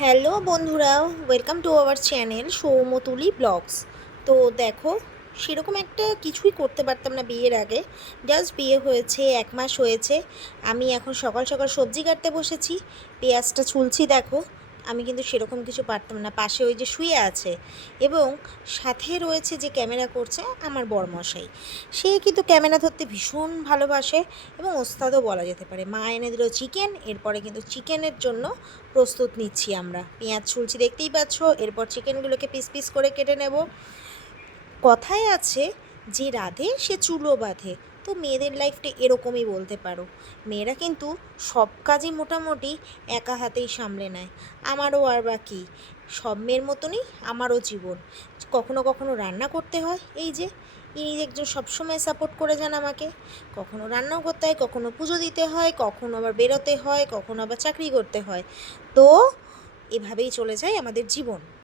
Hello বন্ধুরা welcome to our channel Soumatuli blogs তো দেখো, সেরকম একটা কিছুই করতে পারতাম না বিয়ের আগে। জাস্ট বিয়ে হয়েছে, এক মাস হয়েছে। আমি এখন সকাল সকাল সবজি কাটতে বসেছি, পেঁয়াজটা ছুলছি দেখো। আমি কিন্তু সেরকম কিছু পারতাম না। পাশে ওই যে শুয়ে আছে এবং সাথে রয়েছে যে ক্যামেরা করছে আমার বরমশাই। সে কিন্তু ক্যামেরা ধরতে ভীষণ ভালোবাসে এবং ওস্তাদও বলা যেতে পারে। মা এনে দিল চিকেন, এরপরে কিন্তু চিকেনের জন্য প্রস্তুত নিচ্ছি আমরা। পেঁয়াজ ছুলছি দেখতেই পাচ্ছ, এরপর চিকেনগুলোকে পিস পিস করে কেটে নেব। কথায় আছে যে রাধে সে চুলো বাঁধে তো মেয়েদের লাইফটা এরকমই বলতে পারো। মেয়েরা কিন্তু সব কাজই মোটামুটি একা হাতেই সামলে নেয়। আমারও আর বা কী সব মেয়ের মতনই আমারও জীবন। কখনো কখনো রান্না করতে হয়। এই যে, ইনি একজন সবসময় সাপোর্ট করে যান আমাকে। কখনো রান্নাও করতে হয়, কখনো পুজো দিতে হয়, কখনো আবার বেরোতে হয়, কখনো আবার চাকরি করতে হয়। তো এভাবেই চলে যায় আমাদের জীবন।